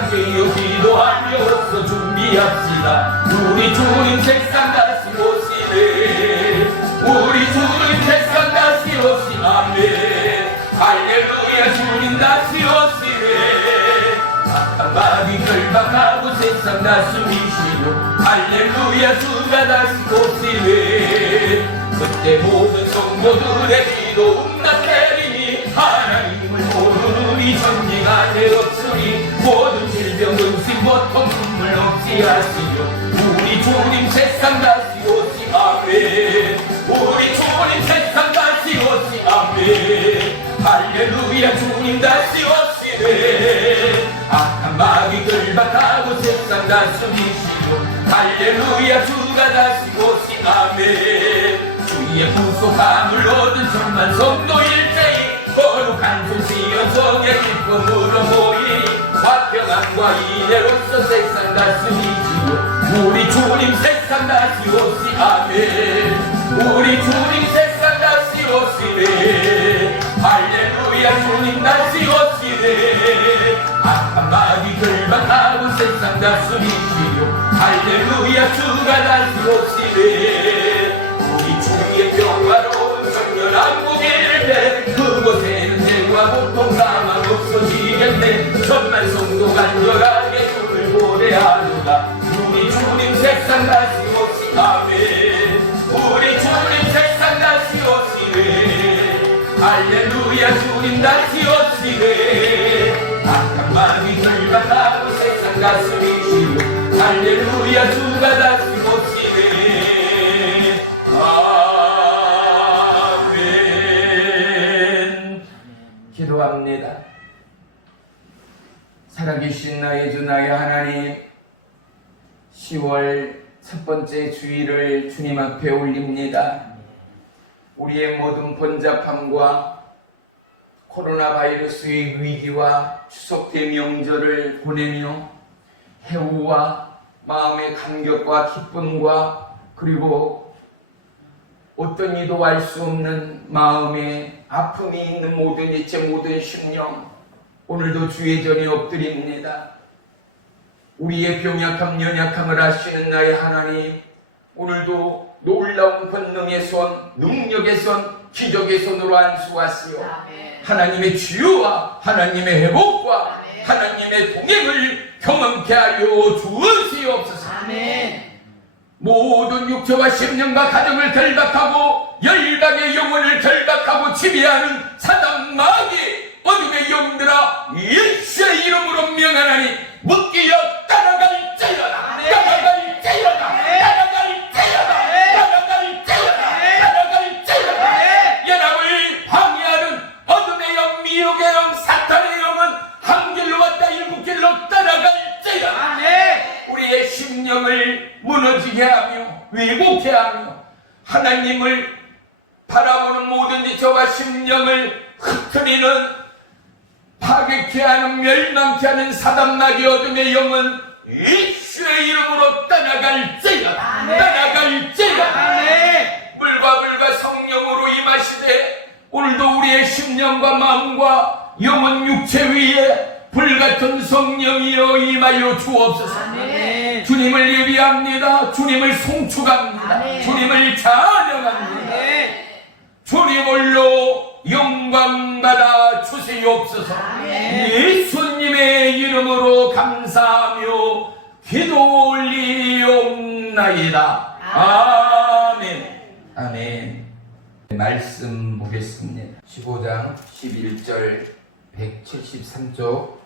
함께 기도하면서 준비합시다. 우리 주님 세상 다시 오시네. 우리 주님 세상 다시 오시네. 할렐루야 주님 다시 오시네. 악한 마귀 결박하고 세상 다시 미시고 할렐루야 주가 다시 오시네. 그때 모든 성도들의 기도 음악 내리니 하나님을 모르니 전쟁 안에 없으니 모든 질병 음식 고통 눈물 없이 하시며 우리 주님 세상 다시 오시 아멘. 우리 주님 세상 다시 오시 아멘. 할렐루야 주님 다시 오시네. 악한 마귀 결박하고 세상 다시 미시고 할렐루야 주가 다시 오시 아멘. 주의 구속함을 얻은 천만 성도일제히 거룩한 조시연 성의 기쁨으로 모이니 화평함과 이래로서 세상 다시 미시고 우리 주님 세상 다시 오시 아멘. 우리 주님 세상 다시 오시네. 할렐루야 주님 다시 오시네. 악한 마귀 결박하고 세상 다시 미시고 할렐루야 주가 다시 오시네. 우리 주의 평화로운 정결한 무기를 그곳에는 죄와 고통 사망 없어지겠네. 천만 성도 간절하게 주를 보내하노라. 우리 주님 세상 다시 오시 아멘. 우리 주님 세상 다시 오시네. 할렐루야 주님 다시 오시네. 악한 마귀 결박하고 세상 다시 미시고 할렐루야 주가 다시 오시네. 기도합니다. 살아계신 나의 주 나의 하나님, 10월 첫 번째 주일을 주님 앞에 올립니다. 우리의 모든 번잡함과 코로나 바이러스의 위기와 추석 대명절을 보내며 해우와 마음의 감격과 기쁨과 그리고 어떤 이도 알 수 없는 마음에 아픔이 있는 모든 이체 모든 심령 오늘도 주의 전에 엎드립니다. 우리의 병약함 연약함을 아시는 나의 하나님, 오늘도 놀라운 권능의 손 능력의 손 기적의 손으로 안수하시오. 하나님의 치유와 하나님의 회복과 하나님의 동행을 경험케 하여 주시옵소서. 아멘. 모든 육체와 심령과 가정을 결박하고 열방의 영혼을 결박하고 지배하는 사단 마귀 어둠의 영들아 예수의 이름으로 명하나니 묶이어 따라갈지어다. 따라갈지어다. 따라갈지어다. 따라갈지어다. 따라갈지어다. 연합을 방해하는 어둠의 영 미혹의 영 사탄의 영은 한 길로 왔다 일곱 길로 따라갈지어다. 우리의 심령을 무너지게 하며 왜곡해 하며 하나님을 바라보는 모든 지체와 심령을 흩트리는 파괴케 하는 멸망케 하는 사단마귀 어둠의 영은 예수의 이름으로 떠나갈지어다. 떠나갈지어다. 물과 불과 성령으로 임하시되 오늘도 우리의 심령과 마음과 영혼 육체 위에 불같은 성령이여 임하여 주옵소서. 아멘. 주님을 예비합니다. 주님을 송축합니다. 아멘. 주님을 찬양합니다. 주님 홀로 영광받아 주시옵소서. 아멘. 예수님의 이름으로 감사하며 기도 올리옵나이다. 아멘. 아멘. 말씀 보겠습니다. 15장 11절 173쪽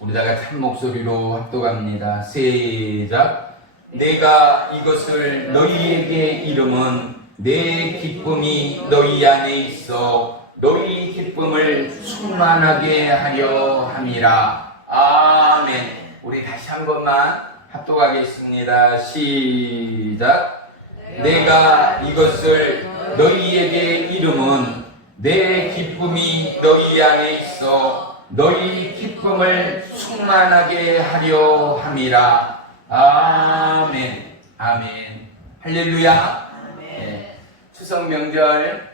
우리 다 같이 한 목소리로 합독합니다. 시작. 내가 이것을 너희에게 이름은 내 기쁨이 너희 안에 있어 너희 기쁨을 충만하게 하려 함이라. 아멘. 우리 다시 한 번만 합독하겠습니다. 시작. 내가 이것을 너희에게 이름은 내 기쁨이 너희 안에 있어 너희 기쁨을 충만하게 하려 함이라. 아멘. 아멘. 할렐루야. 네. 추석 명절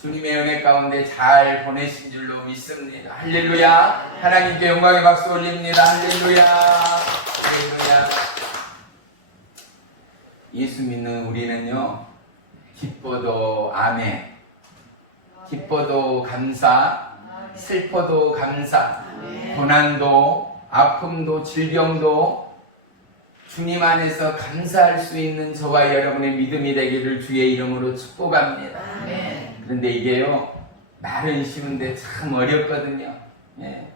주님의 은혜 가운데 잘 보내신 줄로 믿습니다. 할렐루야. 하나님께 영광의 박수 올립니다. 할렐루야. 할렐루야. 예수 믿는 우리는요, 기뻐도 아멘, 기뻐도 감사, 슬퍼도 감사, 고난도, 아픔도, 질병도 주님 안에서 감사할 수 있는 저와 여러분의 믿음이 되기를 주의 이름으로 축복합니다. 그런데 이게요, 말은 쉬운데 참 어렵거든요. 예.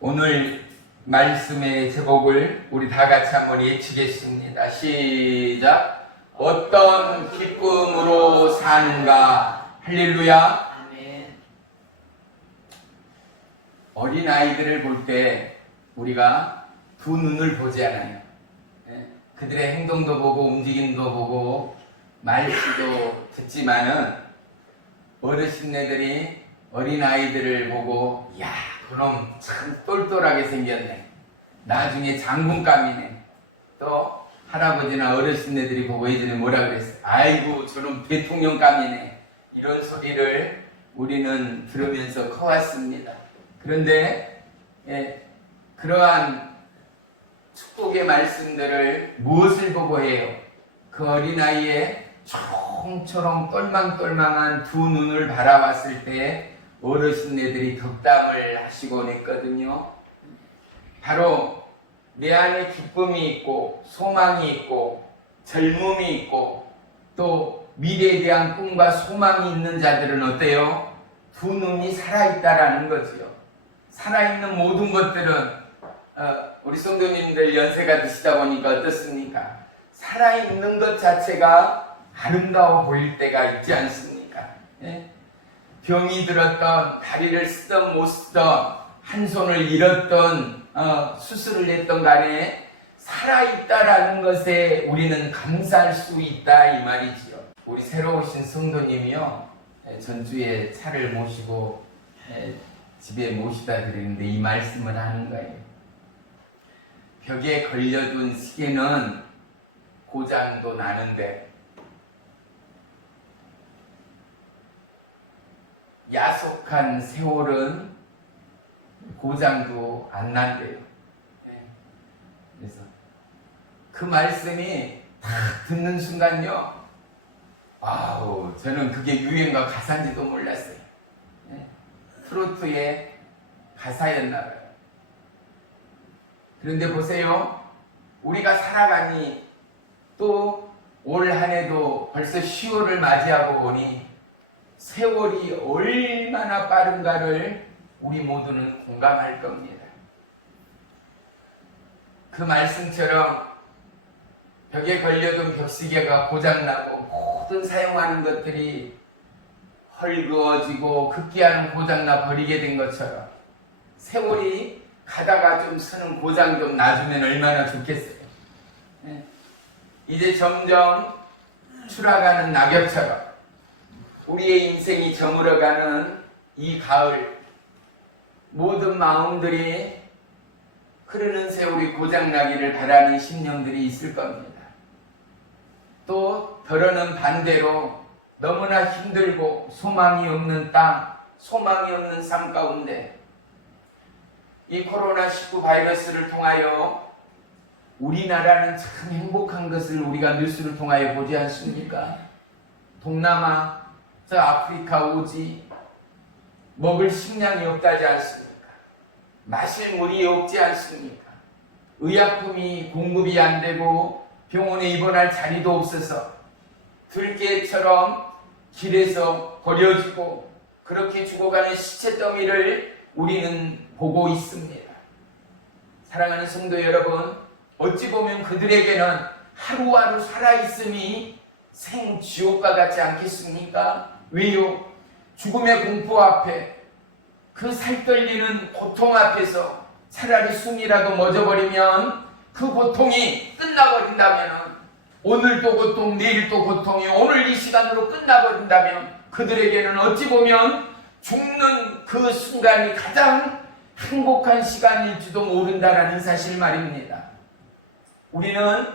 오늘 말씀의 제목을 우리 다 같이 한번 외치겠습니다. 시작. 어떤 기쁨으로 사는가. 할렐루야. 어린아이들을 볼 때 우리가 두 눈을 보지 않아요. 그들의 행동도 보고 움직임도 보고 말씀도 듣지만은 어르신네들이 어린아이들을 보고 야, 그럼 참 똘똘하게 생겼네, 나중에 장군감이네, 또 할아버지나 어르신네들이 보고 예전에 뭐라 그랬어요? 아이고 저런 대통령감이네, 이런 소리를 우리는 들으면서 커왔습니다. 그런데 그러한 축복의 말씀들을 무엇을 보고 해요? 그 어린아이의 초롱초롱 똘망똘망한 두 눈을 바라봤을 때 어르신네들이 덕담을 하시곤 했거든요. 바로 내 안에 기쁨이 있고 소망이 있고 젊음이 있고 또 미래에 대한 꿈과 소망이 있는 자들은 어때요? 두 눈이 살아있다라는 거지요. 살아있는 모든 것들은 우리 성도님들 연세가 드시다 보니까 어떻습니까? 살아있는 것 자체가 아름다워 보일 때가 있지 않습니까? 예? 병이 들었던, 다리를 쓰던 못 쓰던, 한 손을 잃었던, 수술을 했던 간에 살아있다라는 것에 우리는 감사할 수 있다 이 말이지요. 우리 새로 오신 성도님이요, 전주에 차를 모시고 집에 모시다 드리는데 이 말씀을 하는 거예요. 벽에 걸려둔 시계는 고장도 나는데 야속한 세월은 고장도 안 난대요. 그래서 그 말씀이 딱 듣는 순간요, 아우, 저는 그게 유행가 가사인지도 몰랐어요. 트로트의 가사였나 봐요. 그런데 보세요, 우리가 살아가니 또 올 한 해도 벌써 10월을 맞이하고 보니 세월이 얼마나 빠른가를 우리 모두는 공감할 겁니다. 그 말씀처럼 벽에 걸려둔 벽시계가 고장나고 모든 사용하는 것들이 헐거워지고 급기야는 고장나 버리게 된 것처럼 세월이 가다가 좀 쓰는 고장 좀 놔주면 얼마나 좋겠어요. 이제 점점 추락하는 낙엽처럼 우리의 인생이 저물어가는 이 가을, 모든 마음들이 흐르는 세월이 고장나기를 바라는 심령들이 있을 겁니다. 또 더러는 반대로 너무나 힘들고 소망이 없는 땅, 소망이 없는 삶 가운데 이 코로나19 바이러스를 통하여 우리나라는 참 행복한 것을 우리가 뉴스를 통하여 보지 않습니까? 동남아, 저 아프리카 오지, 먹을 식량이 없다지 않습니까? 마실 물이 없지 않습니까? 의약품이 공급이 안 되고 병원에 입원할 자리도 없어서 들개처럼 길에서 버려지고 그렇게 죽어가는 시체 더미를 우리는 보고 있습니다. 사랑하는 성도 여러분, 어찌 보면 그들에게는 하루하루 살아있음이 생지옥과 같지 않겠습니까? 왜요? 죽음의 공포 앞에, 그 살떨리는 고통 앞에서 차라리 숨이라도 멎어버리면 그 고통이 끝나버린다면, 오늘도 고통, 내일도 고통이 오늘 이 시간으로 끝나버린다면 그들에게는 어찌 보면 죽는 그 순간이 가장 행복한 시간일지도 모른다라는 사실 말입니다. 우리는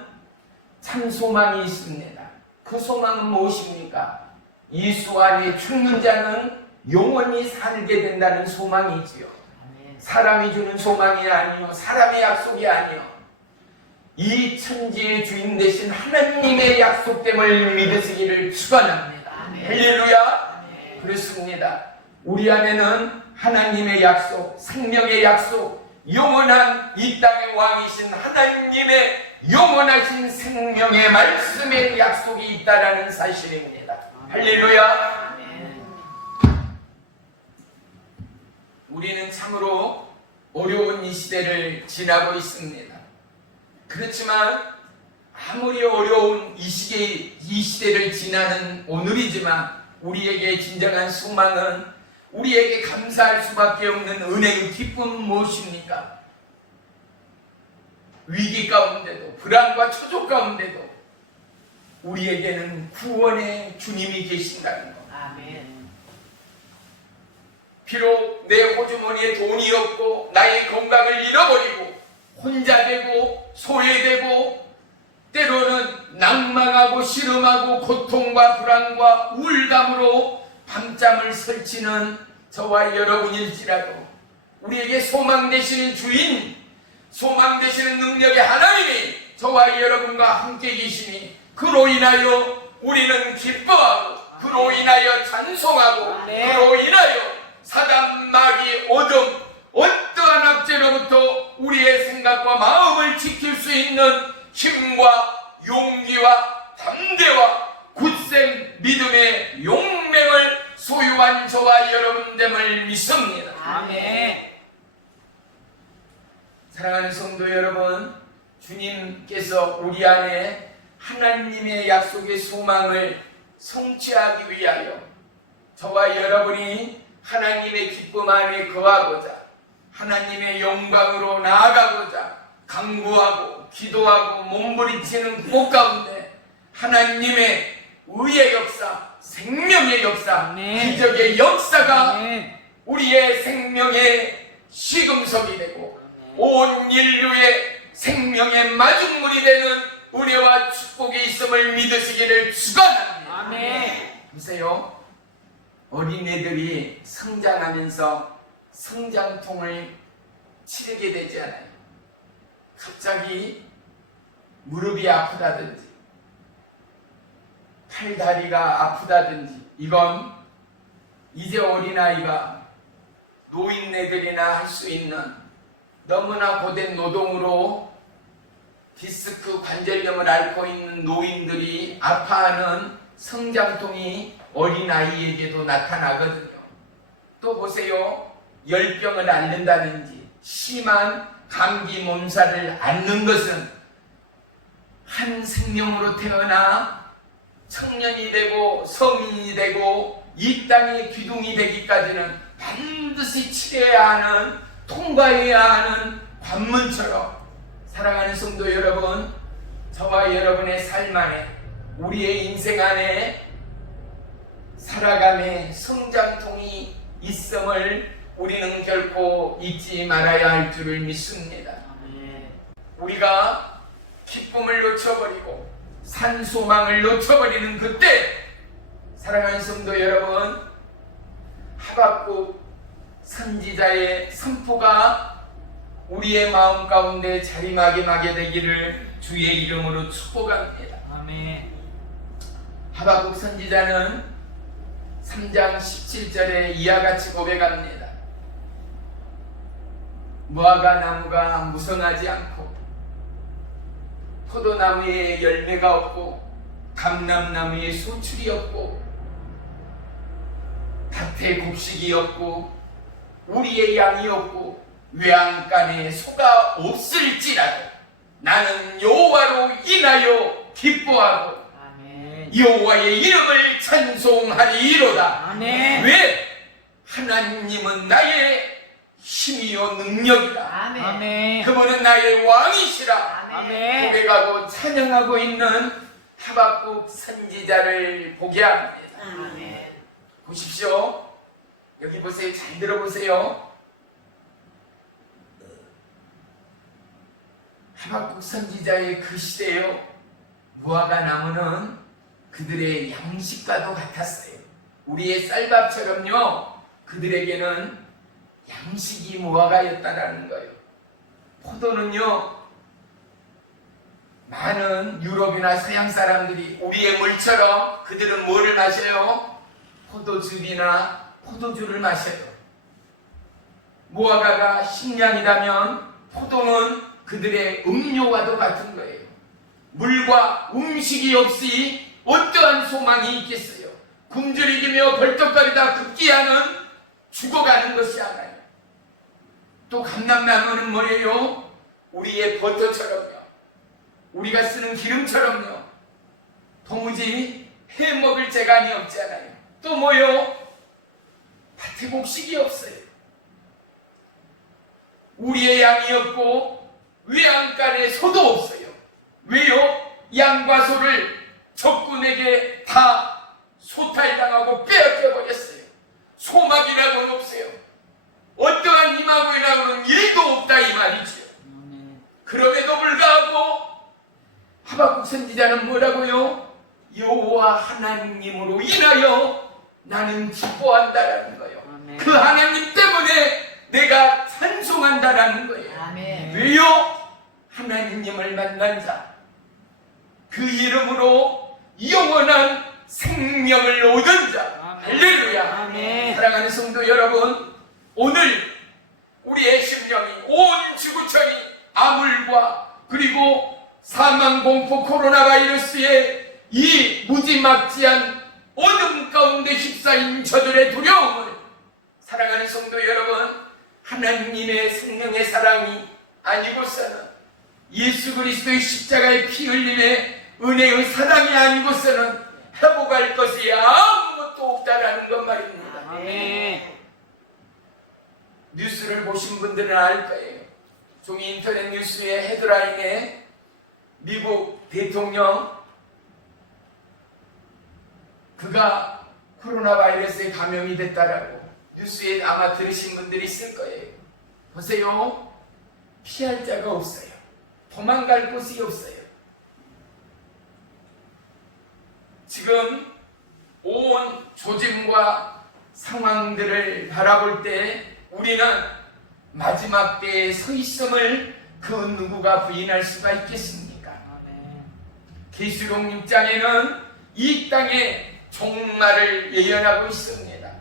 참 소망이 있습니다. 그 소망은 무엇입니까? 이 수 안에 죽는 자는 영원히 살게 된다는 소망이지요. 사람이 주는 소망이 아니요, 사람의 약속이 아니요, 이 천지의 주인 되신 하나님의 약속됨을 믿으시기를 축원합니다. 할렐루야. 그렇습니다. 우리 안에는 하나님의 약속, 생명의 약속, 영원한 이 땅의 왕이신 하나님의 영원하신 생명의 말씀의 약속이 있다라는 사실입니다. 할렐루야. 우리는 참으로 어려운 이 시대를 지나고 있습니다. 그렇지만 아무리 어려운 이 시대를 지나는 오늘이지만 우리에게 진정한 소망은, 우리에게 감사할 수밖에 없는 은혜의 기쁨은 무엇입니까? 위기 가운데도, 불안과 초조 가운데도 우리에게는 구원의 주님이 계신다는 것. 아멘. 비록 내 호주머니에 돈이 없고 나의 건강을 잃어버리고 혼자 되고 소외되고 때로는 낭망하고 시름하고 고통과 불안과 우울감으로 밤잠을 설치는 저와 여러분일지라도 우리에게 소망 되시는 주인, 소망 되시는 능력의 하나님이 저와 여러분과 함께 계시니 그로 인하여 우리는 기뻐하고, 그로 인하여 찬송하고, 그로 인하여 사단, 마귀, 어둠, 어떠한 악재로부터 우리의 생각과 마음을 지킬 수 있는 힘과 용기와 담대와 굳센 믿음의 용맹을 소유한 저와 여러분됨을 믿습니다. 아멘. 사랑하는 성도 여러분, 주님께서 우리 안에 하나님의 약속의 소망을 성취하기 위하여 저와 여러분이 하나님의 기쁨 안에 거하고자, 하나님의 영광으로 나아가고자 강구하고 기도하고 몸부림치는 그곳 가운데 하나님의 의의 역사, 생명의 역사, 기적의 역사가 우리의 생명의 시금석이 되고 온 인류의 생명의 마중물이 되는 은혜와 축복이 있음을 믿으시기를 축원합니다. 아멘. 보세요. 어린애들이 성장하면서 성장통을 치르게 되지 않아요. 갑자기 무릎이 아프다든지 팔다리가 아프다든지, 이건 이제 어린아이가 노인네들이나 할 수 있는 너무나 고된 노동으로 디스크 관절염을 앓고 있는 노인들이 아파하는 성장통이 어린아이에게도 나타나거든요. 또 보세요. 열병을 앓는다든지 심한 감기 몸살을 앓는 것은 한 생명으로 태어나 청년이 되고 성인이 되고 이 땅의 기둥이 되기까지는 반드시 치러야 하는, 통과해야 하는 관문처럼, 사랑하는 성도 여러분, 저와 여러분의 삶 안에, 우리의 인생 안에 살아감의 성장통이 있음을 우리는 결코 잊지 말아야 할 줄을 믿습니다. 우리가 기쁨을 놓쳐버리고 산소망을 놓쳐버리는 그때, 사랑하는 성도 여러분, 하박국 선지자의 선포가 우리의 마음 가운데 자리매김하게 되기를 주의 이름으로 축복합니다. 아멘. 하박국 선지자는 3장 17절에 이와 같이 고백합니다. 무화과 나무가 무성하지 않고 포도나무에 열매가 없고 감람나무에 소출이 없고 밭에 곡식이 없고 우리의 양이 없고 외양간에 소가 없을지라도 나는 여호와로 인하여 기뻐하고 여호와의 이름을 찬송하리이로다. 아멘. 왜? 하나님은 나의 힘이요 능력이다. 아멘. 그분은 나의 왕이시라. 아멘. 고백하고 찬양하고 있는 하박국 선지자를 보게 합니다. 아멘. 보십시오. 여기 보세요. 잘 들어보세요. 하박국 선지자의 그 시대요, 무화과 나무는 그들의 양식과도 같았어요. 우리의 쌀밥처럼요, 그들에게는 양식이 무화과였다라는 거예요. 포도는요, 많은 유럽이나 서양 사람들이 우리의 물처럼 그들은 뭐를 마셔요? 포도즙이나 포도주를 마셔요. 무화과가 식량이라면 포도는 그들의 음료와도 같은 거예요. 물과 음식이 없이 어떠한 소망이 있겠어요? 굶주리기며 벌떡거리다 급기야는 죽어가는 것이 알아요. 또 감람나무는 뭐예요? 우리의 버터처럼요, 우리가 쓰는 기름처럼요, 도무지 해먹을 재간이 없잖아요. 또 뭐요? 밭에 곡식이 없어요. 우리의 양이 없고 외양간에 소도 없어요. 왜요? 양과 소를 적군에게 다 소탈당하고 빼앗겨버렸어요. 소막이라고는 없어요. 어떠한 희망이라고는 일도 없다 이 말이죠. 그럼에도 불구하고 하박국 선지자는 뭐라고요? 여호와 하나님으로 인하여 나는 기뻐한다라는 거예요. 아멘. 그 하나님 때문에 내가 찬송한다라는 거예요. 아멘. 왜요? 하나님을 만난 자, 그 이름으로 영원한 생명을 얻은 자. 아멘. 할렐루야. 아멘. 사랑하는 성도 여러분, 오늘 우리의 심령이, 온 지구촌이 암울과 그리고 사망공포 코로나 바이러스의 이 무지막지한 어둠 가운데 휩싸인 저들의 두려움을, 사랑하는 성도 여러분, 하나님의 생명의 사랑이 아니고서는, 예수 그리스도의 십자가의 피 흘림의 은혜의 사랑이 아니고서는 회복할 것이 아무것도 없다라는 것 말입니다. 아멘. 뉴스를 보신 분들은 알 거예요. 종이 인터넷 뉴스의 헤드라인에 미국 대통령, 그가 코로나 바이러스에 감염이 됐다라고 뉴스에 아마 들으신 분들이 있을 거예요. 보세요. 피할 자가 없어요. 도망갈 곳이 없어요. 지금 온 조짐과 상황들을 바라볼 때 우리는 마지막 때에 서 있음을 그 누구가 부인할 수가 있겠습니까? 아멘. 계시록 6장에는 이 땅의 종말을 예언하고 있습니다.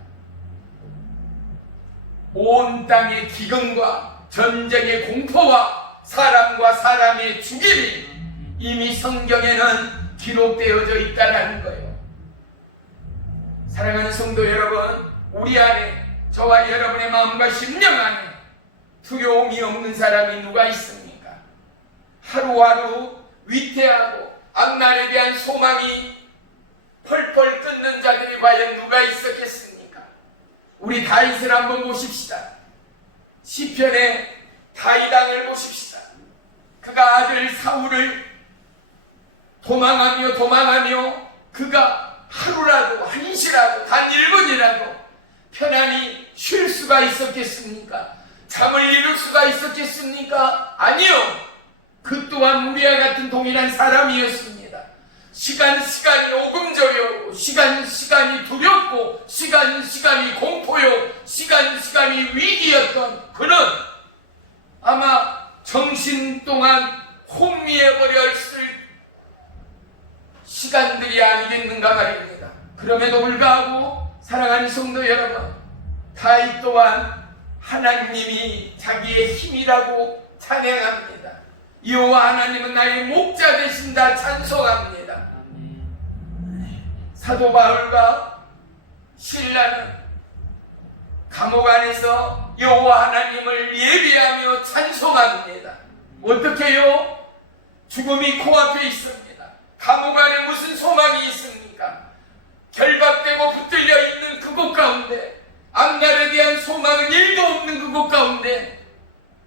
온 땅의 기근과 전쟁의 공포와 사람과 사람의 죽임이 이미 성경에는 기록되어져 있다는 거예요. 사랑하는 성도 여러분, 우리 안에, 저와 여러분의 마음과 심령 안에 두려움이 없는 사람이 누가 있습니까? 하루하루 위태하고 앞날에 대한 소망이 펄펄 끓는 자들이 과연 누가 있었겠습니까? 우리 다윗을 한번 보십시다. 시편의 다윗 왕을 보십시다. 그가 아들 사울을 도망하며 그가 하루라도, 한시라도, 단 1분이라도 편안히 쉴 수가 있었겠습니까? 잠을 이룰 수가 있었겠습니까? 아니요. 그 또한 우리와 같은 동일한 사람이었습니다. 시간이 오금저려고, 시간이 두렵고, 시간이 공포요, 시간이 위기였던 그는 아마 정신 동안 혼미해버려 있을 시간들이 아니겠는가 말입니다. 그럼에도 불구하고 사랑하는 성도 여러분, 다윗 또한 하나님이 자기의 힘이라고 찬양합니다. 여호와 하나님은 나의 목자 되신다 찬송합니다. 사도 바울과 실라는 감옥 안에서 여호와 하나님을 예배하며 찬송합니다. 어떻게요? 죽음이 코앞에 있습니다. 감옥 안에 무슨 소망이 있습니까? 결박되고 붙들려 있는 그곳 가운데, 앞날에 대한 소망은 일도 없는 그곳 가운데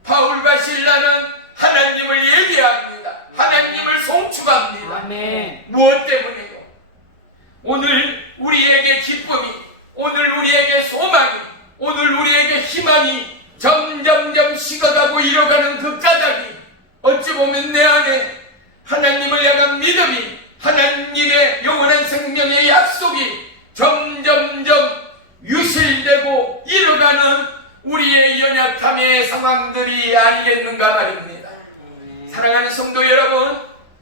바울과 실라는 하나님을 예배합니다. 하나님을 송축합니다. 아멘. 무엇 때문에요? 오늘 우리에게 기쁨이, 오늘 우리에게 소망이, 오늘 우리에게 희망이 점점점 식어가고 잃어가는 그 까닭이, 어찌 보면 내 안에 하나님을 향한 믿음이, 하나님의 영원한 생명의 약속이 점점점 유실되고 잃어가는 우리의 연약함의 상황들이 아니겠는가 말입니다. 사랑하는 성도 여러분,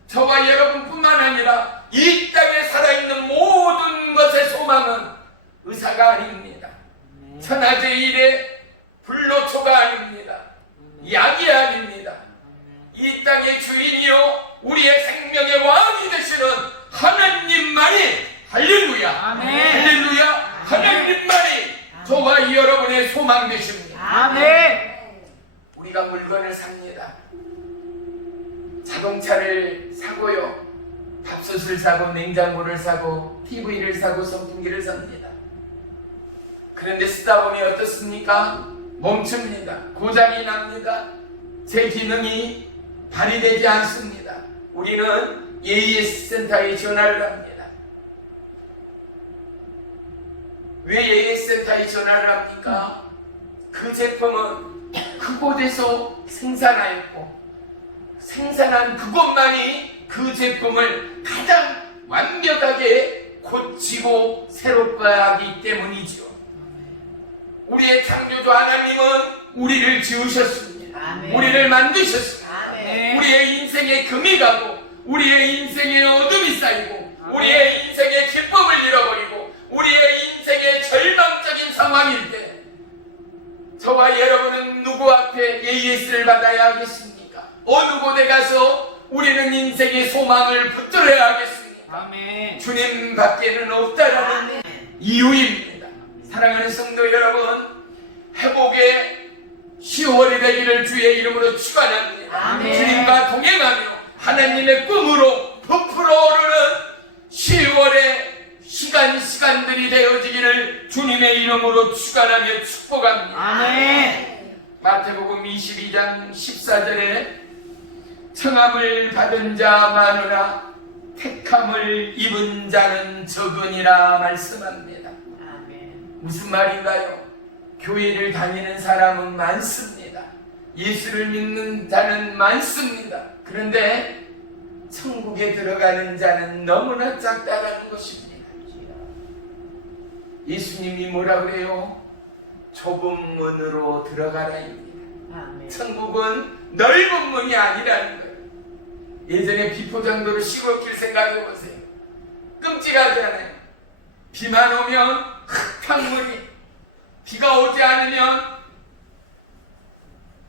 저와 여러분뿐만 아니라 이 땅에 살아있는 모든 것의 소망은 의사가 아닙니다. 천하제일의 불로초가 아닙니다. 약이 아닙니다. 이 땅의 주인이요 우리의 생명의 왕이 되시는 하나님만이, 할렐루야, 아멘. 할렐루야, 하나님만이 저와 여러분의 소망 되십니다. 아멘. 우리가 물건을 삽니다. 자동차를 사고요, 밥솥을 사고, 냉장고를 사고, TV를 사고, 선풍기를 삽니다. 그런데 쓰다 보니 어떻습니까? 멈춥니다. 고장이 납니다. 제 기능이 발휘되지 않습니다. 우리는 AS 센터에 전화를 합니다. 왜 AS 센터에 전화를 합니까? 그 제품은 그곳에서 생산하였고, 생산한 그것만이 그 제품을 가장 완벽하게 고치고 새롭게 하기 때문이죠. 우리의 창조주 하나님은 우리를 지으셨습니다. 아멘. 우리를 만드셨습니다. 아멘. 우리의 인생에 금이 가고, 우리의 인생에 어둠이 쌓이고, 우리의 인생의 기쁨을 잃어버리고, 우리의 인생의 절망적인 상황일 때 저와 여러분은 누구 앞에 AS를 받아야 하겠습니까? 어느 곳에 가서 우리는 인생의 소망을 붙들어야 하겠습니까? 아멘. 주님 밖에는 없다라는 이유입니다. 사랑하는 성도 여러분, 회복의 10월이 되기를 주의 이름으로 축원합니다. 아멘. 주님과 동행하며 하나님의 꿈으로 부풀어 오르는 10월의 시간들이 되어지기를 주님의 이름으로 축원하며 축복합니다. 아멘. 마태복음 22장 14절에 청함을 받은 자 많으나 택함을 입은 자는 적으니라 말씀합니다. 아멘. 무슨 말인가요? 교회를 다니는 사람은 많습니다. 예수를 믿는 자는 많습니다. 그런데 천국에 들어가는 자는 너무나 작다라는 것입니다. 예수님이 뭐라 그래요? 좁은 문으로 들어가라입니다. 아멘. 천국은 넓은 문이 아니라는 거예요. 예전에 비포장도로 시골길 생각해 보세요. 끔찍하잖아요. 비만 오면 흙탕물이, 비가 오지 않으면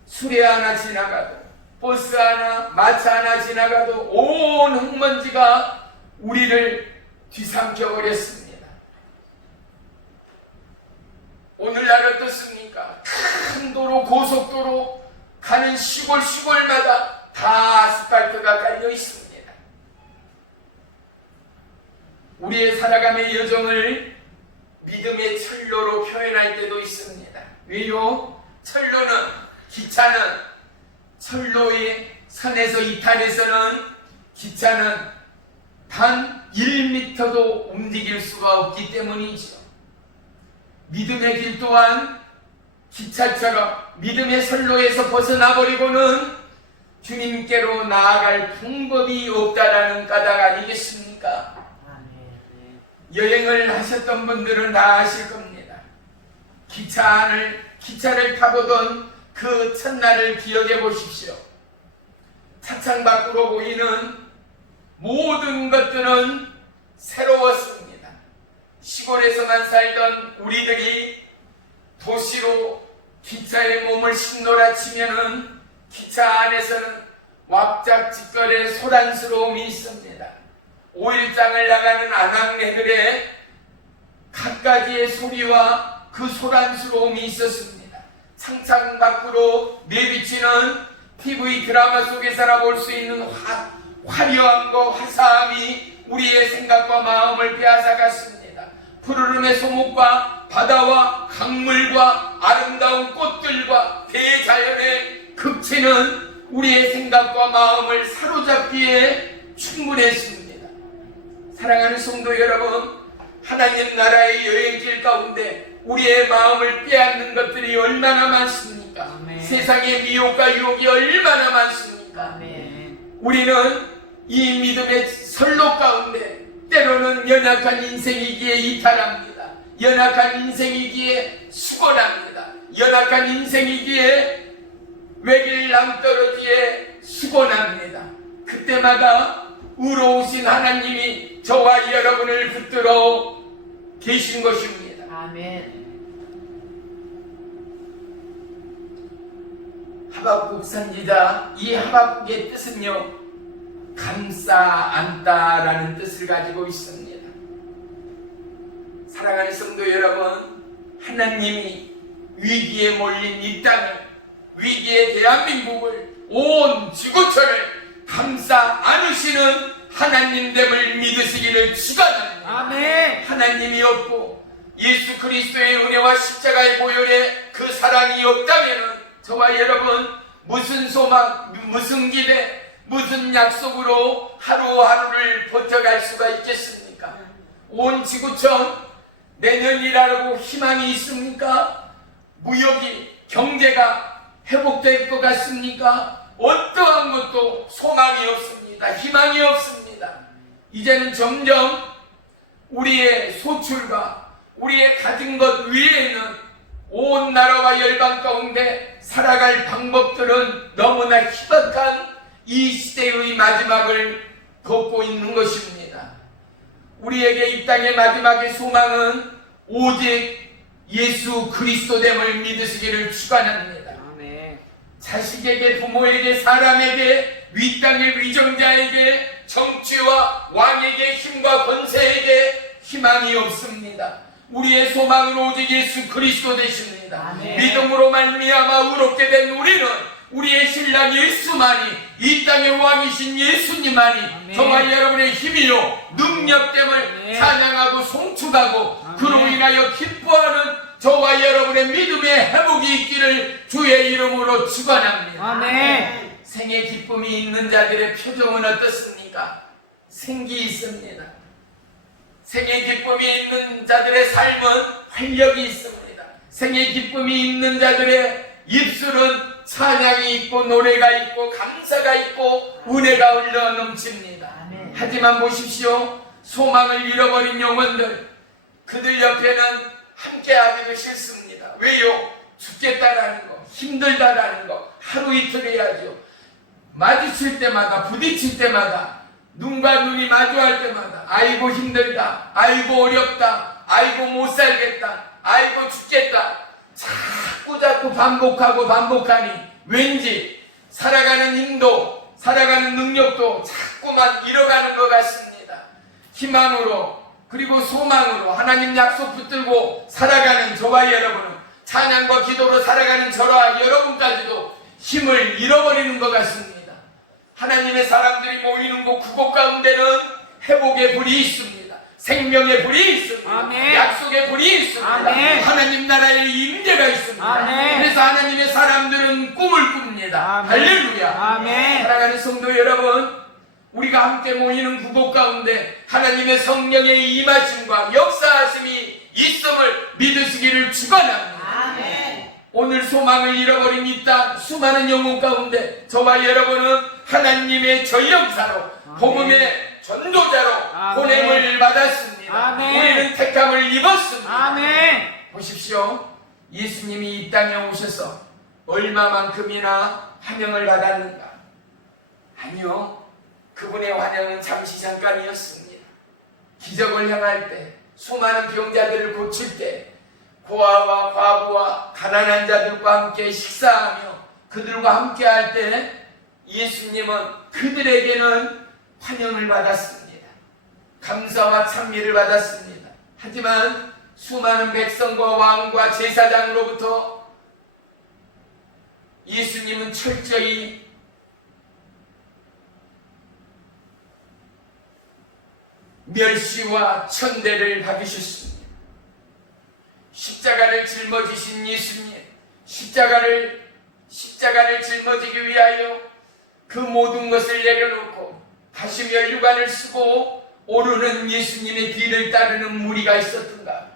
수레 하나 지나가도, 버스 하나, 마차 하나 지나가도 온 흙먼지가 우리를 뒤삼켜 버렸습니다. 오늘날 어떻습니까? 큰 도로, 고속도로 가는 시골마다 다 아스팔트가 깔려 있습니다. 우리의 살아감의 여정을 믿음의 철로로 표현할 때도 있습니다. 왜요? 철로는, 기차는 철로의 선에서 이탈해서는 기차는 단 1m도 움직일 수가 없기 때문이죠. 믿음의 길 또한 기차처럼 믿음의 선로에서 벗어나 버리고는 주님께로 나아갈 방법이 없다라는 까닭 아니겠습니까? 아멘. 여행을 하셨던 분들은 다 아실 겁니다. 기차를 타보던 그 첫날을 기억해 보십시오. 차창 밖으로 보이는 모든 것들은 새로웠습니다. 시골에서만 살던 우리들이 도시로 기차에 몸을 신놀아치면은 기차 안에서는 왁작지껄의 소란스러움이 있습니다. 5일장을 나가는 아낙네들의 갖가지의 소리와 그 소란스러움이 있었습니다. 창창 밖으로 내비치는 TV 드라마 속에서나 볼 수 있는 화려함과 화사함이 우리의 생각과 마음을 빼앗아갔습니다. 푸르름의 소목과 바다와 강물과 아름다운 꽃들과 대자연의 극치는 우리의 생각과 마음을 사로잡기에 충분했습니다. 사랑하는 성도 여러분, 하나님 나라의 여행길 가운데 우리의 마음을 빼앗는 것들이 얼마나 많습니까? 아멘. 세상의 미혹과 유혹이 얼마나 많습니까? 아멘. 우리는 이 믿음의 선로 가운데 때로는 연약한 인생이기에 이탈합니다. 연약한 인생이기에 수고합니다. 연약한 인생이기에 외길 낭떠러지에 수고합니다. 그때마다 의로우신 하나님이 저와 여러분을 붙들어 계신 것입니다. 아멘. 하박국 선지자, 이 하박국의 뜻은요, 감싸 안다라는 뜻을 가지고 있습니다. 사랑하는 성도 여러분, 하나님이 위기에 몰린 이 땅을, 위기의 대한민국을, 온 지구촌을 감싸 안으시는 하나님됨을 믿으시기를 축원합니다. 아멘. 하나님이 없고 예수 그리스도의 은혜와 십자가의 보혈에 그 사랑이 없다면 저와 여러분 무슨 소망, 무슨 기대, 무슨 약속으로 하루하루를 버텨갈 수가 있겠습니까? 온 지구촌 내년이라고 희망이 있습니까? 무역이, 경제가 회복될 것 같습니까? 어떠한 것도 소망이 없습니다. 희망이 없습니다. 이제는 점점 우리의 소출과 우리의 가진 것 외에는 온 나라와 열방 가운데 살아갈 방법들은 너무나 희박한 이 시대의 마지막을 걷고 있는 것입니다. 우리에게 이 땅의 마지막의 소망은 오직 예수 그리스도됨을 믿으시기를 축원합니다. 아멘. 자식에게, 부모에게, 사람에게, 위 땅의 위정자에게, 정치와 왕에게, 힘과 권세에게 희망이 없습니다. 우리의 소망은 오직 예수 그리스도 되십니다. 아멘. 믿음으로 말미암아 의롭게 된 우리는 우리의 신랑 예수만이, 이 땅의 왕이신 예수님만이 아멘. 저와 여러분의 힘이요 능력됨을 아멘. 찬양하고 송축하고 아멘. 그로 인하여 기뻐하는 저와 여러분의 믿음의 회복이 있기를 주의 이름으로 축원합니다. 아멘. 생의 기쁨이 있는 자들의 표정은 어떻습니까? 생기 있습니다. 생의 기쁨이 있는 자들의 삶은 활력이 있습니다. 생의 기쁨이 있는 자들의 입술은 찬양이 있고 노래가 있고 감사가 있고 은혜가 흘러 넘칩니다. 아멘. 하지만 보십시오. 소망을 잃어버린 영혼들, 그들 옆에는 함께하기도 싫습니다. 왜요? 죽겠다라는 거, 힘들다라는 거, 하루 이틀 해야죠. 마주칠 때마다, 부딪힐 때마다, 눈과 눈이 마주할 때마다 아이고 힘들다, 아이고 어렵다, 아이고 못 살겠다, 아이고 죽겠다, 자꾸 반복하니 왠지 살아가는 힘도, 살아가는 능력도 자꾸만 잃어가는 것 같습니다. 희망으로, 그리고 소망으로 하나님 약속 붙들고 살아가는 저와 여러분은, 찬양과 기도로 살아가는 저와 여러분까지도 힘을 잃어버리는 것 같습니다. 하나님의 사람들이 모이는 그곳 가운데는 회복의 불이 있습니다. 생명의 불이 있습니다. 아멘. 약속의 불이 있습니다. 아멘. 하나님 나라의 임재가 있습니다. 아멘. 그래서 하나님의 사람들은 꿈을 꿉니다. 아멘. 할렐루야. 아멘. 사랑하는 성도 여러분, 우리가 함께 모이는 그곳 가운데 하나님의 성령의 임하심과 역사하심이 있음을 믿으시기를 축원합니다. 아멘. 오늘 소망을 잃어버린 이 땅 수많은 영혼 가운데 저와 여러분은 하나님의 전령사로, 복음의 전도자로 아멘. 보냄을 받았습니다. 아멘. 우리는 택함을 입었습니다. 아멘. 보십시오. 예수님이 이 땅에 오셔서 얼마만큼이나 환영을 받았는가? 아니요. 그분의 환영은 잠시 잠깐이었습니다. 기적을 행할 때, 수많은 병자들을 고칠 때, 고아와 과부와 가난한 자들과 함께 식사하며 그들과 함께 할 때 예수님은 그들에게는 환영을 받았습니다. 감사와 찬미를 받았습니다. 하지만 수많은 백성과 왕과 제사장으로부터 예수님은 철저히 멸시와 천대를 받으셨습니다. 십자가를 짊어지신 예수님, 십자가를 짊어지기 위하여 그 모든 것을 내려놓고 다시 면류관을 쓰고 오르는 예수님의 뒤를 따르는 무리가 있었던가?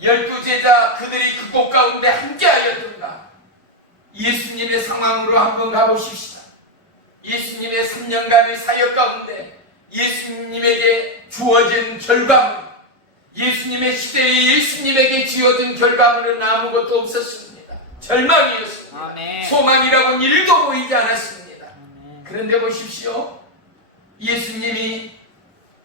12제자 그들이 그곳 가운데 함께하였던가? 예수님의 상황으로 한번 가보십시다. 예수님의 3년간의 사역 가운데 예수님에게 주어진 결과물, 예수님의 시대에 예수님에게 지어진 결과물은 아무것도 없었습니다. 절망이었습니다. 아멘. 소망이라고는 일도 보이지 않았습니다. 아멘. 그런데 보십시오. 예수님이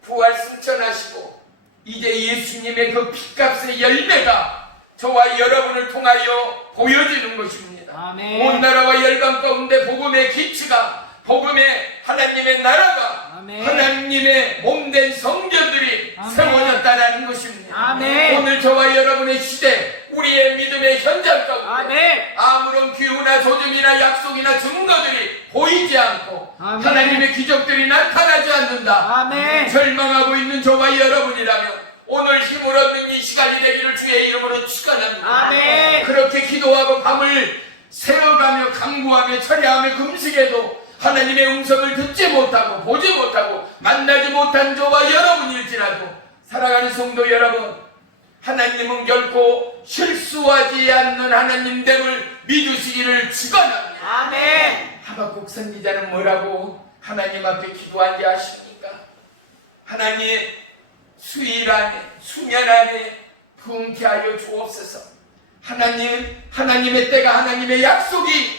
부활 승천하시고 이제 예수님의 그 피값의 열매가 저와 여러분을 통하여 보여지는 것입니다. 아멘. 온 나라와 열방 가운데 복음의 기치가, 복음의 하나님의 나라가, 아멘. 하나님의 몸된 성전들이 아멘. 세워졌다는 것입니다. 아멘. 오늘 저와 여러분의 시대, 우리의 믿음의 현장 가운데 아멘. 아무런 기후나 조짐이나 약속이나 증거들이 보이지 않고 아멘. 하나님의 기적들이 나타나지 않는다. 아멘. 절망하고 있는 저와 여러분이라면 오늘 힘을 얻는 이 시간이 되기를 주의 이름으로 축원합니다. 아멘. 그렇게 기도하고 밤을 새어가며 강구하며 철야하며 금식해도 하나님의 음성을 듣지 못하고 보지 못하고 만나지 못한 저와 여러분일지라도 사랑하는 성도 여러분, 하나님은 결코 실수하지 않는 하나님됨을 믿으시기를 축원합니다. 아멘. 하박국 선지자는 뭐라고 하나님 앞에 기도한지 아십니까? 하나님, 수일 안에, 수년 안에 부흥케 하여 주옵소서. 하나님, 하나님의 때가, 하나님의 약속이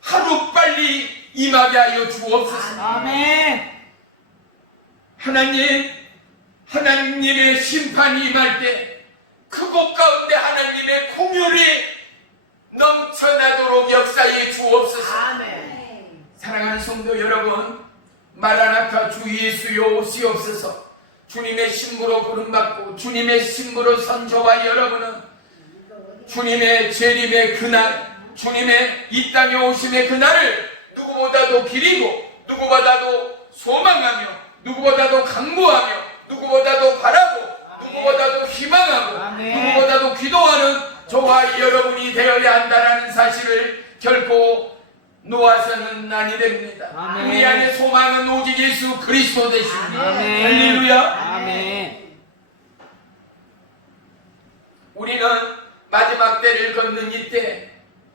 하루 빨리 임하게 하여 주옵소서. 아멘. 하나님, 하나님의 심판이 임할 때 그곳 가운데 하나님의 공율이 넘쳐나도록 역사해 주옵소서. 아멘. 사랑하는 성도 여러분, 마라나타 주 예수여 오시옵소서. 주님의 신부로 부름받고 주님의 신부로 선 저와 여러분은 주님의 재림의 그날, 주님의 이 땅에 오심의 그날을 누구보다도 기리고 누구보다도 소망하며 누구보다도 강구하며 누구보다도 바라고 누구보다도 희망하고 아멘. 누구보다도 기도하는 저와 여러분이 되어야 한다는 사실을 결코 놓아서는 아니 됩니다. 아멘. 우리 안에 소망은 오직 예수 그리스도 되십니다. 아멘. 할렐루야. 아멘. 우리는 마지막 때를 걷는 이때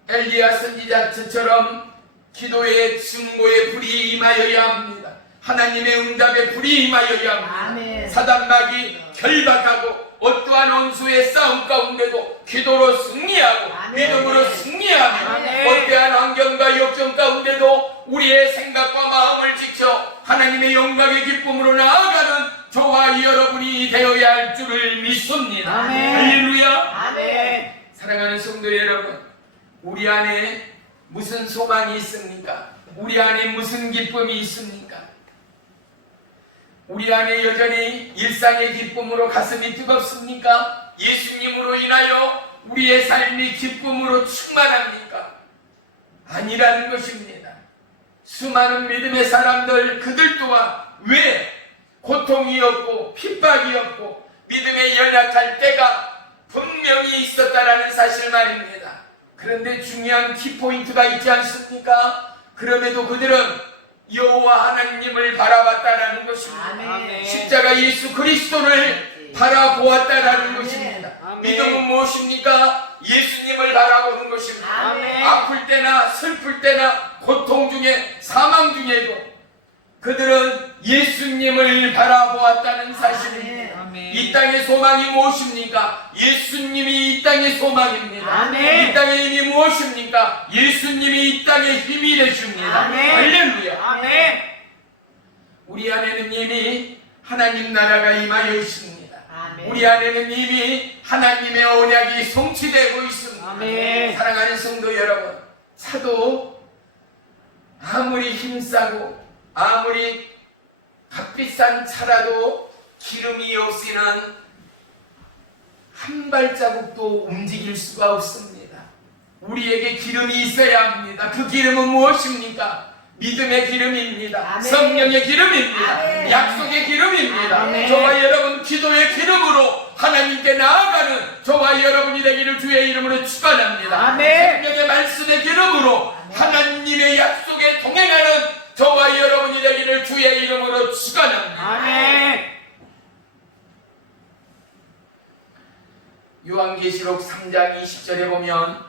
엘리야 선지자처럼 기도의 증거의 불이 임하여야 합니다. 하나님의 응답의 불이 임하여야 합니다. 아멘. 사단막이 결박하고 어떠한 원수의 싸움 가운데도 기도로 승리하고 아멘. 믿음으로 승리하며 아멘. 어떠한 환경과 역경 가운데도 우리의 생각과 마음을 지켜 하나님의 영광의 기쁨으로 나아가는 저와 여러분이 되어야 할 줄을 믿습니다. 아멘. 할렐루야. 아멘. 사랑하는 성도 여러분, 우리 안에 무슨 소망이 있습니까? 우리 안에 무슨 기쁨이 있습니까? 우리 안에 여전히 일상의 기쁨으로 가슴이 뜨겁습니까? 예수님으로 인하여 우리의 삶이 기쁨으로 충만합니까? 아니라는 것입니다. 수많은 믿음의 사람들, 그들 또한 왜 고통이 없고 핍박이 없고 믿음의 연약할 때가 분명히 있었다라는 사실 말입니다. 그런데 중요한 키포인트가 있지 않습니까? 그럼에도 그들은 여호와 하나님을 바라봤다라는 것입니다. 아멘. 십자가 예수 그리스도를 바라보았다라는 아멘. 것입니다. 아멘. 믿음은 무엇입니까? 예수님을 바라보는 것입니다. 아멘. 아플 때나 슬플 때나 고통 중에 사망 중에도 그들은 예수님을 바라보았다는 사실입니다. 아멘. 이 땅의 소망이 무엇입니까? 예수님이 이 땅의 소망입니다. 아멘. 이 땅의 힘이 무엇입니까? 예수님이 이 땅의 힘이 되십니다. 아멘. 할렐루야. 아멘. 우리 안에는 이미 하나님 나라가 임하여 있습니다. 아멘. 우리 안에는 이미 하나님의 언약이 성취되고 있습니다. 아멘. 사랑하는 성도 여러분, 차도 아무리 힘싸고 아무리 값비싼 차라도 기름이 없이는 한 발자국도 움직일 수가 없습니다. 우리에게 기름이 있어야 합니다. 그 기름은 무엇입니까? 믿음의 기름입니다. 아멘. 성령의 기름입니다. 아멘. 약속의 기름입니다. 아멘. 저와 여러분 기도의 기름으로 하나님께 나아가는 저와 여러분이 되기를 주의 이름으로 축원합니다. 아멘. 성령의 말씀의 기름으로 하나님의 약속에 동행하는 저와 여러분이 되기를 주의 이름으로 축원합니다. 아멘. 요한계시록 3장 20절에 보면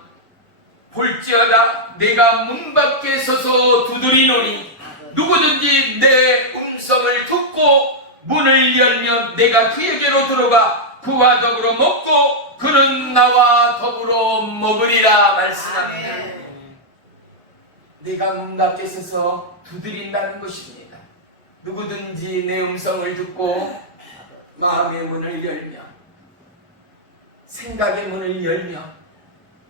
볼지어다 내가 문 밖에 서서 두드리노니 누구든지 내 음성을 듣고 문을 열면 내가 그에게로 들어가 그와 더불어 먹고 그는 나와 더불어 먹으리라 말씀합니다. 내가 문 밖에 서서 두드린다는 것입니다. 누구든지 내 음성을 듣고 마음의 문을 열며 생각의 문을 열며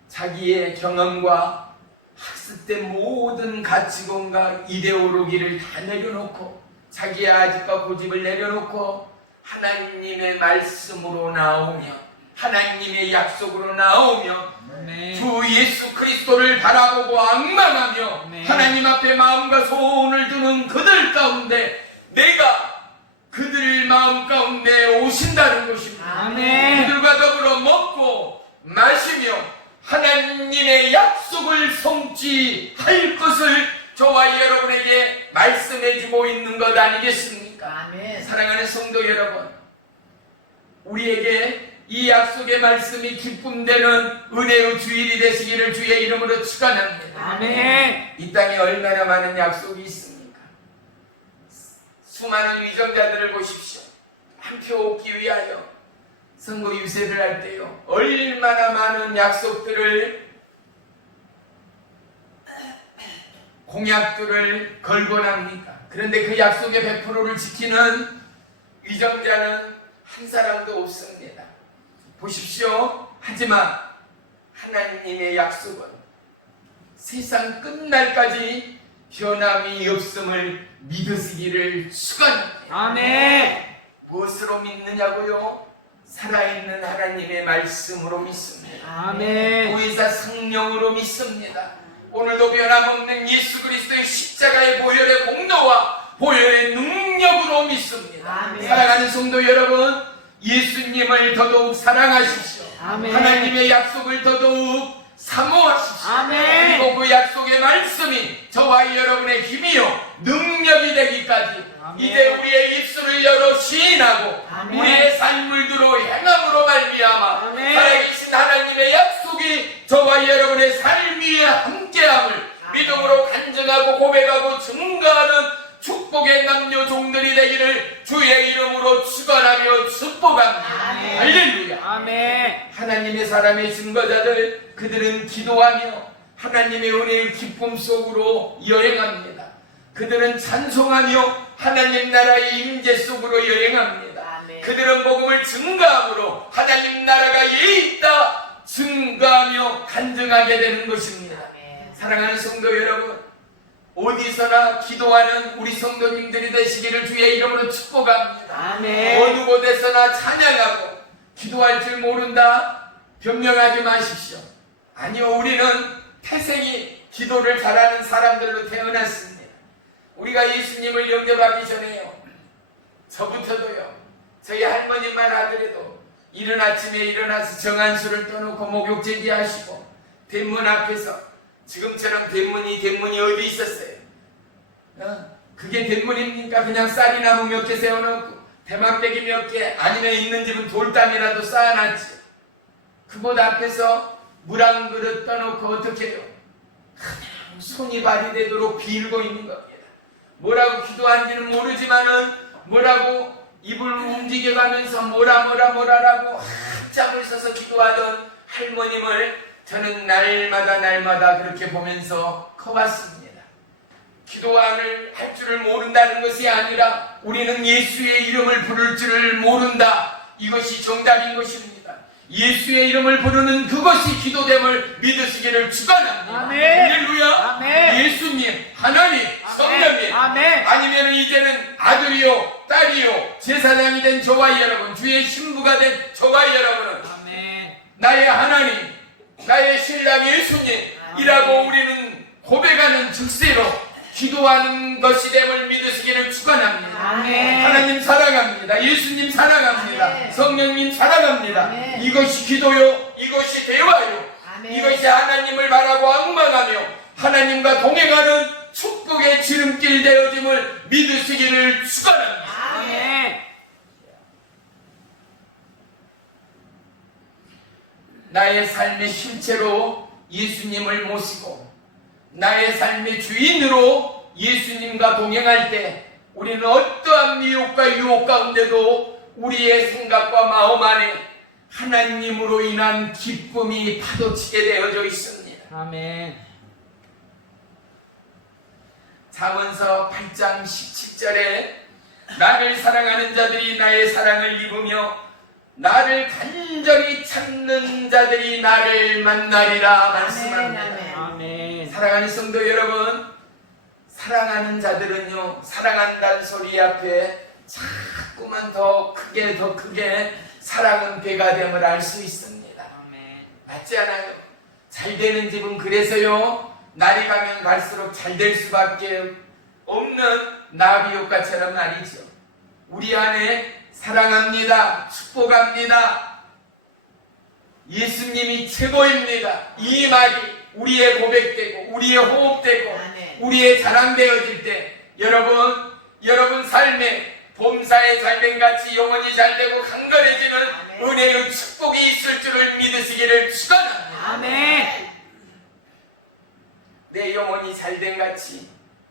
자기의 경험과 학습된 모든 가치관과 이데올로기를 다 내려놓고 자기의 아집과 고집을 내려놓고 하나님의 말씀으로 나오며 하나님의 약속으로 나오며 주 예수 그리스도를 바라보고 앙망하며 하나님 앞에 마음과 소원을 두는 그들 가운데 내가 그들 마음 가운데 오신다는 것입니다. 아멘. 그들과 더불어 먹고 마시며 하나님의 약속을 성취할 것을 저와 여러분에게 말씀해주고 있는 것 아니겠습니까? 아멘. 사랑하는 성도 여러분, 우리에게 이 약속의 말씀이 기쁨되는 은혜의 주일이 되시기를 주의 이름으로 축원합니다. 아멘. 이 땅에 얼마나 많은 약속이 있습니까? 수많은 위정자들을 보십시오. 한 표 얻기 위하여 선거 유세를 할 때요, 얼마나 많은 약속들을 공약들을 걸곤 합니까? 그런데 그 약속의 100%를 지키는 위정자는 한 사람도 없습니다. 보십시오. 하지만 하나님의 약속은 세상 끝날까지 변함이 없음을 믿으시기를 축원합니다. 아멘. 무엇으로 믿느냐고요? 살아있는 하나님의 말씀으로 믿습니다. 아멘. 보혜사 성령으로 믿습니다. 오늘도 변함없는 예수 그리스도의 십자가의 보혈의 공로와 보혈의 능력으로 믿습니다. 아멘. 사랑하는 성도 여러분, 예수님을 더더욱 사랑하십시오. 아멘. 하나님의 약속을 더더욱 사모하십시오. 아멘. 그리고 그 약속의 말씀이 저와 여러분의 힘이요 능력이 되기까지 아멘. 이제 우리의 입술을 열어 시인하고 아멘. 우리의 삶을 들어 행함으로 말미암아 아멘. 살아계신 하나님의 약속이 저와 여러분의 삶 위에 함께함을 믿음으로 간증하고 고백하고 증거하는 축복의 남녀 종들이 되기를 주의 이름으로 축원하며 축복합니다. 아멘. 할렐루야. 아멘. 하나님의 사람의 증거자들, 그들은 기도하며 하나님의 은혜의 기쁨 속으로 여행합니다. 그들은 찬송하며 하나님 나라의 임재 속으로 여행합니다. 아멘. 그들은 복음을 증거함으로 하나님 나라가 예에 있다 증거하며 간증하게 되는 것입니다. 아멘. 사랑하는 성도 여러분, 어디서나 기도하는 우리 성도님들이 되시기를 주의 이름으로 축복합니다. 아멘. 어느 곳에서나 찬양하고 기도할 줄 모른다 변명하지 마십시오. 아니요, 우리는 태생이 기도를 잘하는 사람들로 태어났습니다. 우리가 예수님을 영접하기 전에요, 저부터도요, 저희 할머니만 하더라도 이른 아침에 일어나서 정한수를 떠놓고 목욕제기 하시고 대문 앞에서, 지금처럼 대문이 어디 있었어요? 그게 대문입니까? 그냥 쌀이나무 몇 개 세워놓고 대만배기 몇 개, 아니면 있는 집은 돌담이라도 쌓아놨지. 그곳 앞에서 물 한 그릇 떠놓고 어떻게 해요? 그냥 손이 발이 되도록 빌고 있는 겁니다. 뭐라고 기도한지는 모르지만은 뭐라고 입을 움직여가면서 뭐라라고 한참을 서서 기도하던 할머님을 저는 날마다 그렇게 보면서 커왔습니다. 기도를 할 줄을 모른다는 것이 아니라 우리는 예수의 이름을 부를 줄을 모른다. 이것이 정답인 것입니다. 예수의 이름을 부르는 그것이 기도됨을 믿으시기를 축원합니다. 아멘. 할렐루야. 아멘. 예수님, 하나님, 성령님, 아멘. 아니면 이제는 아들이요 딸이요 제사장이 된 저와 여러분, 주의 신부가 된 저와 여러분은 아멘. 나의 하나님, 나의 신랑 예수님이라고 우리는 고백하는 즉세로 기도하는 것이 됨을 믿으시기를 축원합니다. 아멘. 하나님 사랑합니다. 예수님 사랑합니다. 아멘. 성령님 사랑합니다. 아멘. 이것이 기도요, 이것이 대화요, 아멘. 이것이 하나님을 바라고 앙망하며 하나님과 동행하는 축복의 지름길 되어짐을 믿으시기를 축원합니다. 아멘. 나의 삶의 실체로 예수님을 모시고 나의 삶의 주인으로 예수님과 동행할 때 우리는 어떠한 미혹과 유혹 가운데도 우리의 생각과 마음 안에 하나님으로 인한 기쁨이 파도치게 되어져 있습니다. 아멘. 잠언서 8장 17절에 나를 사랑하는 자들이 나의 사랑을 입으며 나를 간절히 찾는 자들이 나를 만나리라 말씀합니다. 아멘. 사랑하는 성도 여러분, 사랑하는 자들은요, 사랑한다는 소리 앞에 자꾸만 더 크게 사랑은 배가 됨을 알 수 있습니다. 아멘. 맞지 않아요? 잘 되는 집은 그래서요, 날이 가면 갈수록 잘 될 수밖에 없는 나비 효과처럼 말이죠. 우리 안에 사랑합니다, 축복합니다, 예수님이 최고입니다, 이 말이 우리의 고백되고 우리의 호흡되고 아멘. 우리의 자랑되어질 때 여러분 삶에 봄사에 잘된 같이 영원히 잘되고 강건해지는 아멘. 은혜의 축복이 있을 줄을 믿으시기를 축원합니다. 아멘. 내 영혼이 잘된 같이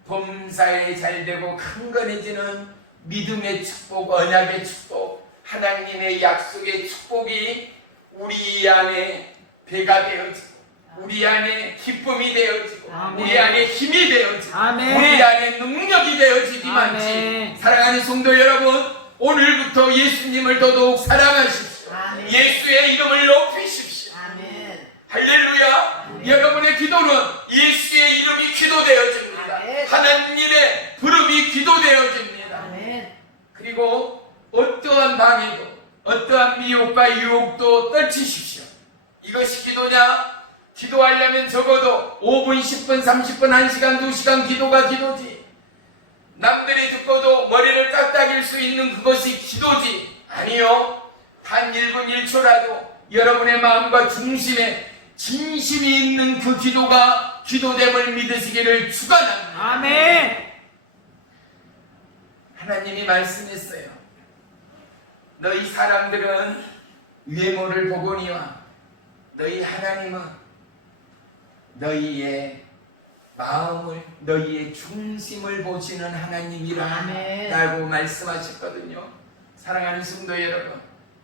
봄사에 잘되고 강건해지는 믿음의 축복, 언약의 축복, 하나님의 약속의 축복이 우리 안에 배가 되어지고 우리 안에 기쁨이 되어지고 아멘. 우리 안에 힘이 되어지고 아멘. 우리 안에 능력이 되어지기만치 아멘. 사랑하는 성도 여러분, 오늘부터 예수님을 더더욱 사랑하십시오. 아멘. 예수의 이름을 높이십시오. 아멘. 할렐루야. 아멘. 여러분의 기도는 예수의 이름이 기도되어집니다. 아멘. 하나님의 부름이 기도되어집니다. 아멘. 그리고 어떠한 방해도 어떠한 미혹과 유혹도 떨치십시오. 이것이 기도냐? 기도하려면 적어도 5분, 10분, 30분, 1시간, 2시간 기도가 기도지. 남들이 듣고도 머리를 까딱일 수 있는 그것이 기도지. 아니요. 단 1분 1초라도 여러분의 마음과 중심에 진심이 있는 그 기도가 기도됨을 믿으시기를 축원합니다. 아멘. 하나님이 말씀했어요. 너희 사람들은 외모를 보거니와 너희 하나님은 너희의 마음을, 너희의 중심을 보시는 하나님이라 아멘. 라고 말씀하셨거든요. 사랑하는 성도 여러분,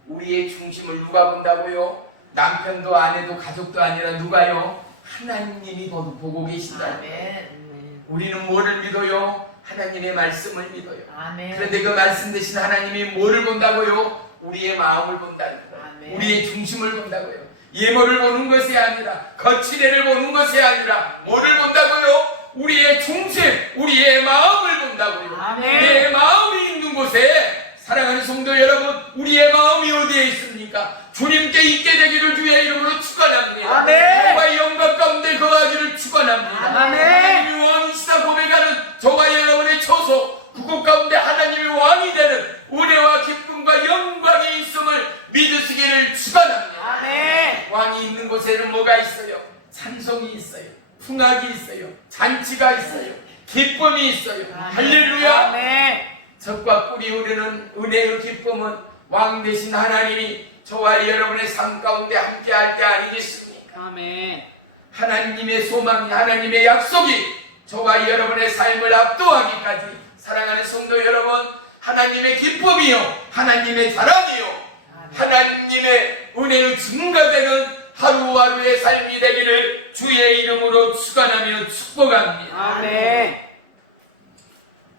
우리의 중심을 누가 본다고요? 남편도 아내도 가족도 아니라 누가요? 하나님이 보고 계신다. 아멘. 우리는 뭐를 믿어요? 하나님의 말씀을 믿어요. 아멘. 그런데 그 말씀 대신 하나님이 뭐를 본다고요? 우리의 마음을 본다는 거예요. 아멘. 우리의 중심을 본다고요. 예모를 보는 것이 아니라, 거치대를 보는 것이 아니라 뭐를 본다고요? 우리의 중심, 우리의 마음을 본다고요. 아멘. 내 마음이 있는 곳에, 사랑하는 성도 여러분, 우리의 마음이 어디에 있습니까? 주님께 있게 되기를 주의 이름으로 축원합니다. 아멘. 저와 영광 가운데 거하기를 축원합니다. 아멘. 하나님이 왕이시다 고백하는 저와 여러분의 처소, 그곳 가운데 하나님이 왕이 되는 은혜와 기쁨과 영광이 있음을 믿으시기를 축원합니다. 아멘. 왕이 있는 곳에는 뭐가 있어요? 찬송이 있어요, 풍악이 있어요, 잔치가 있어요, 기쁨이 있어요. 아멘. 할렐루야. 아멘. 적과 꿀이 흐르는 은혜의 기쁨은 왕 되신 하나님이 저와 여러분의 삶 가운데 함께할 때 아니겠습니까? 아멘. 하나님의 소망이, 하나님의 약속이 저와 여러분의 삶을 압도하기까지, 사랑하는 성도 여러분, 하나님의 기쁨이요, 하나님의 자랑이요, 하나님의 은혜의 증가되는 하루하루의 삶이 되기를 주의 이름으로 축원하며 축복합니다. 아멘.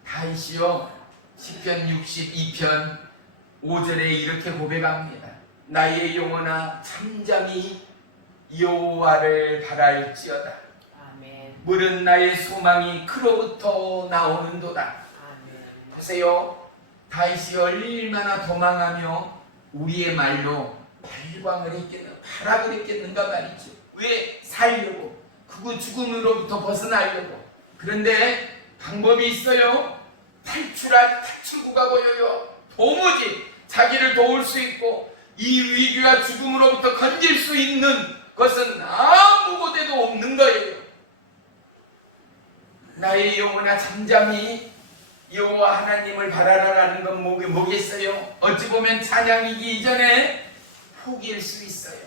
다윗이요, 시편 62편 5절에 이렇게 고백합니다. 나의 영혼아 잠잠히 여호와를 바랄지어다. 아멘. 물은 나의 소망이 그로부터 나오는도다. 아멘. 보세요, 다윗이 얼마나 도망하며 우리의 말로 발광을 했겠는가, 발악을 했겠는가 말이죠. 왜? 살려고, 그 죽음으로부터 벗어나려고. 그런데 방법이 있어요. 탈출구가 보여요. 도무지 자기를 도울 수 있고 이 위기와 죽음으로부터 건질 수 있는 것은 아무 곳에도 없는 거예요. 나의 영혼아 잠잠히 여호와 하나님을 바라라라는 건 뭐겠어요? 어찌 보면 찬양이기 이전에 포기일 수 있어요.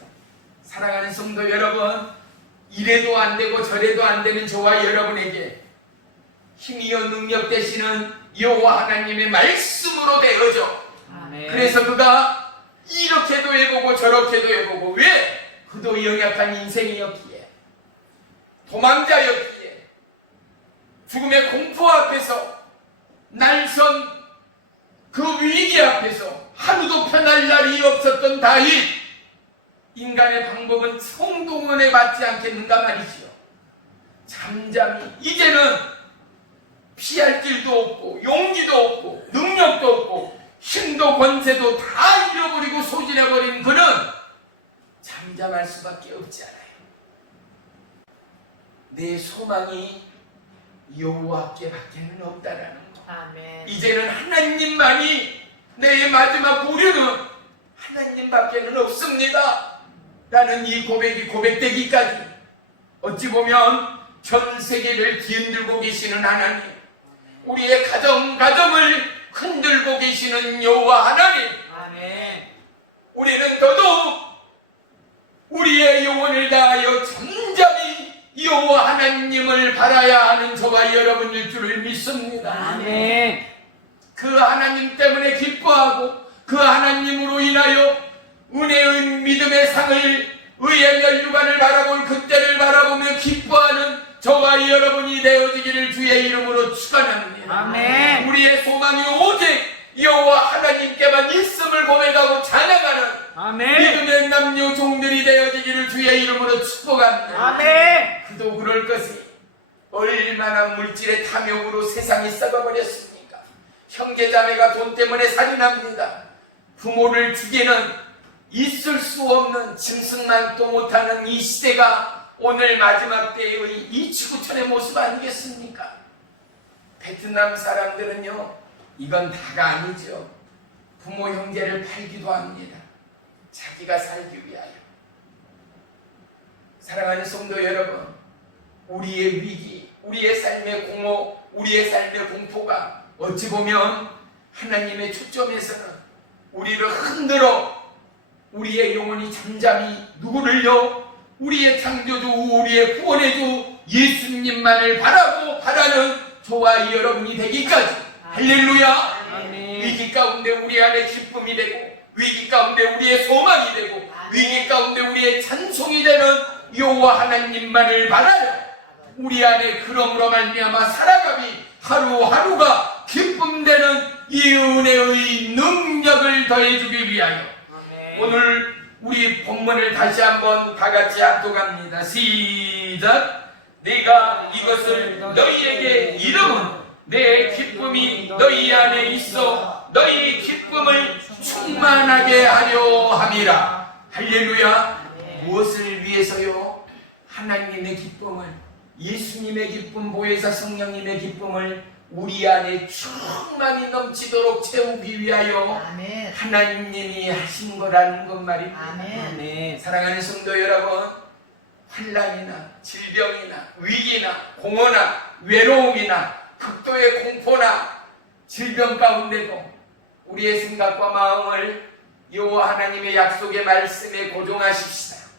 사랑하는 성도 여러분, 이래도 안 되고 저래도 안 되는 저와 여러분에게 힘이요 능력 되시는 여호와 하나님의 말씀으로 되어져. 아멘. 그래서 그가 이렇게도 해보고 저렇게도 해보고, 왜? 그도 연약한 인생이었기에, 도망자였기에, 죽음의 공포 앞에서, 날선 그 위기 앞에서 하루도 편할 날이 없었던 다윗. 인간의 방법은 성동원에 맞지 않겠는가 말이지요. 잠잠히 이제는 피할 길도 없고 용기도 없고 능력도 없고 힘도 권세도 다 잃어버리고 소진해버린 그는 잠잠할 수밖에 없지 않아요. 내 소망이 여호와께 밖에는 없다라는 거. 아멘. 이제는 하나님만이 내 마지막 보류는 하나님밖에는 없습니다 라는 이 고백이 고백되기까지, 어찌 보면 전 세계를 뒤흔들고 계시는 하나님, 우리의 가정을 흔들고 계시는 여호와 하나님, 아멘. 우리는 더더욱 우리의 영혼을 다하여 잠잠히 여호와 하나님을 바라야 하는 저와 여러분일 줄을 믿습니다. 아멘. 그 하나님 때문에 기뻐하고 그 하나님으로 인하여 은혜의 믿음의 상을, 의의 멸류관을 바라볼 그때를 바라보며 기뻐하는 저와 여러분이 되어지기를 주의 이름으로 축원합니다. 아멘. 우리의 소망이 오직 여호와 하나님께만 있음을 고백하고 찬양하는 아멘. 믿음의 남녀 종들이 되어지기를 주의 이름으로 축복합니다. 아멘. 그도 그럴 것이 얼마나 물질의 탐욕으로 세상이 썩어버렸습니까? 형제자매가 돈 때문에 살인합니다. 부모를 죽이는, 있을 수 없는, 짐승만도 못하는 이 시대가 오늘 마지막 때의 이 지구촌의 모습 아니겠습니까? 베트남 사람들은요, 이건 다가 아니죠. 부모 형제를 팔기도 합니다. 자기가 살기 위하여. 사랑하는 성도 여러분, 우리의 위기, 우리의 삶의 공허, 우리의 삶의 공포가 어찌 보면 하나님의 초점에서는 우리를 흔들어 우리의 영혼이 잠잠히 누구를요? 우리의 창조주, 우리의 구원해주 예수님만을 바라고 바라는 저와 여러분이 되기까지, 할렐루야. 아멘. 위기 가운데 우리 안에 기쁨이 되고, 위기 가운데 우리의 소망이 되고, 위기 가운데 우리의 찬송이 되는 여호와 하나님만을 바라요. 우리 안에 그러므로 말미암아 살아감이 하루하루가 기쁨되는 이 은혜의 능력을 더해주기 위하여, 오늘 우리 본문을 다시 한번 다 같이 합독합니다. 시작. 내가 이것을 너희에게 이름은 내 기쁨이 너희 안에 있어 너희 기쁨을 충만하게 하려 함이라. 할렐루야. 무엇을 위해서요? 하나님의 기쁨을, 예수님의 기쁨, 보혜사 성령님의 기쁨을 우리 안에 충만히 넘치도록 채우기 위하여 아멘. 하나님이 하신 거라는 것 말입니다. 아멘. 사랑하는 성도 여러분, 환난이나 질병이나 위기나 공허나 외로움이나 극도의 공포나 질병 가운데도 우리의 생각과 마음을 여호와 하나님의 약속의 말씀에 고정하십시다.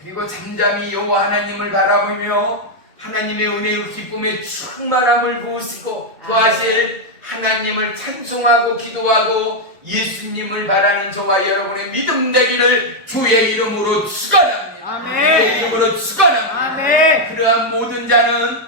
그리고 잠잠히 여호와 하나님을 바라보며 하나님의 은혜의 기쁨에 충만함을 부으시고 더하실 하나님을 찬송하고 기도하고 예수님을 바라는 저와 여러분의 믿음 되기를 주의 이름으로 축원합니다. 아멘. 주의 이름으로 축원합니다. 아멘. 그러한 모든 자는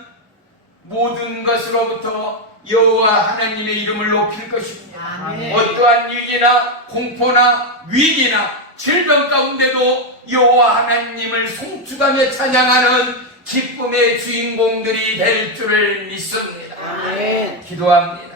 모든 것으로부터 여호와 하나님의 이름을 높일 것입니다. 아멘. 어떠한 위기나 공포나 위기나 질병 가운데도 여호와 하나님을 송축하며 찬양하는 기쁨의 주인공들이 될 줄을 믿습니다. 아멘. 기도합니다.